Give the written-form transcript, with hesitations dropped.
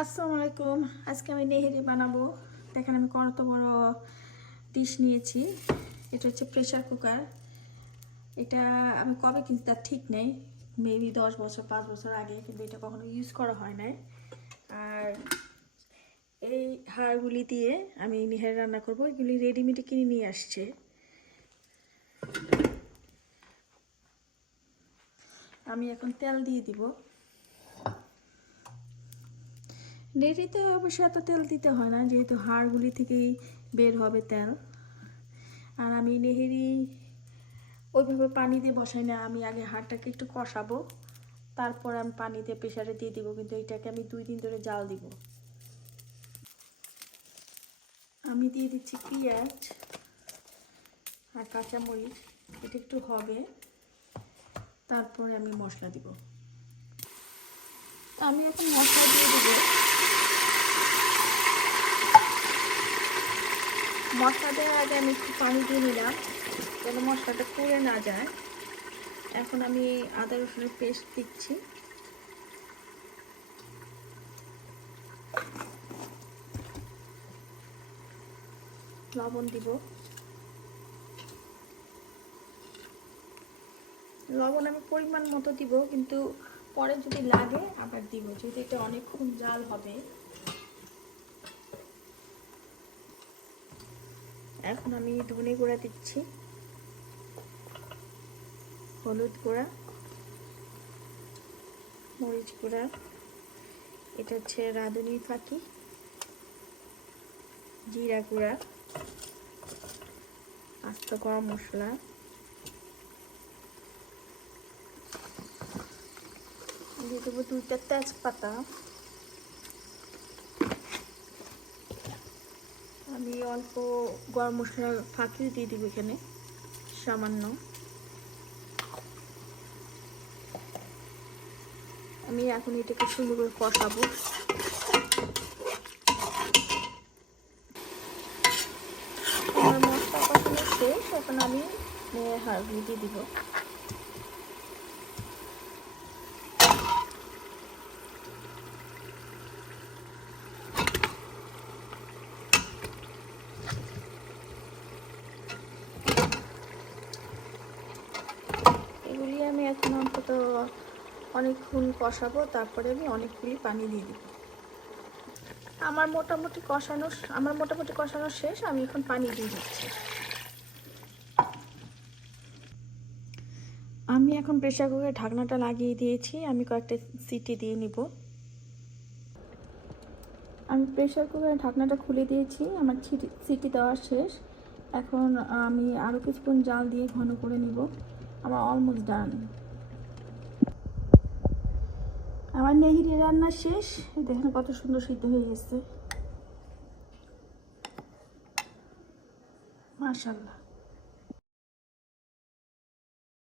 আসসালামু আলাইকুম। আজকে আমি নেহেরি বানাবো। দেখেন আমি কত বড় ডিশ নিয়েছি। এটা হচ্ছে প্রেসার কুকার। এটা আমি কবে কিনছি তার ঠিক নেই, মেবি 10 বছর 5 বছর আগে, কিন্তু এটা কখনো ইউজ করা হয় নাই। আর এই হাড়গুলি দিয়ে আমি নেহেরি রান্না করব। এগুলি রেডিমেডে কিনে নিয়ে আসছে। আমি এখন তেল দিয়ে দিব। নেহেরিতে অবশ্য এত তেল দিতে হয় না, যেহেতু হাড়গুলি থেকেই বের হবে তেল। আর আমি নেহেরি ওইভাবে পানি দিয়ে বসাই না, আমি আগে হাড়টাকে একটু কষাবো, তারপর আমি পানি দিয়ে প্রেসারে দিয়ে দিব। কিন্তু এটাকে আমি 2 দিন ধরে জাল দিব। আমি দিয়ে দিচ্ছি পেঁয়াজ আর কাঁচামরিচ, এটা একটু হবে, তারপরে আমি মশলা দিব। আমি এখন মশলা দিয়ে দেব। মশলা দেওয়ার আগে আমি একটু পানি দিয়ে নিলাম যেন মশলাটা পুড়ে না যায়। এখন আমি আদা রসুনের পেস্ট দিচ্ছি। লবণ দিব। লবণ আমি পরিমাণ মতো দিব, কিন্তু পরে যদি লাগে আবার দিব, যেহেতু এটা অনেকক্ষণ জাল হবে। এখন আমি ধনে গুঁড়া দিচ্ছি, হলুদ গুঁড়া, মরিচ গুঁড়া, এটা হচ্ছে রাঁধুনি ফাঁকি, জিরা গুঁড়া, আস্ত গরম মশলা, দিয়ে দেবো 2টা তেজপাতা। আমি অল্প গরম মশলা ফাঁকিও দিয়ে দিব এখানে, সামান্য। আমি এখন এটাকে সুন্দর করে কষাবো। আমার মশলা কষানো শেষ, এখন আমি হাড়গুলি দিয়ে দিব। এগুলি আমি এখন অন্তত অনেকক্ষণ কষাবো, তারপরে আমি অনেকগুলি পানি দিয়ে দিব। আমার মোটামুটি কষানো শেষ, আমি এখন পানি দিয়ে দিচ্ছি। আমি এখন প্রেসার কুকারের ঢাকনাটা লাগিয়ে দিয়েছি, আমি কয়েকটা সিটি দিয়ে নিব। আমি প্রেসার কুকারের ঢাকনাটা খুলে দিয়েছি, আমার সিটি দেওয়া শেষ। এখন আমি আরও কিছুক্ষণ জাল দিয়ে ঘন করে নিব। আমার অলমোস্ট ডান। আমার নেহেরি রান্না শেষ। দেখেন কত সুন্দর সিদ্ধ হয়ে গেছে, মাশাআল্লাহ।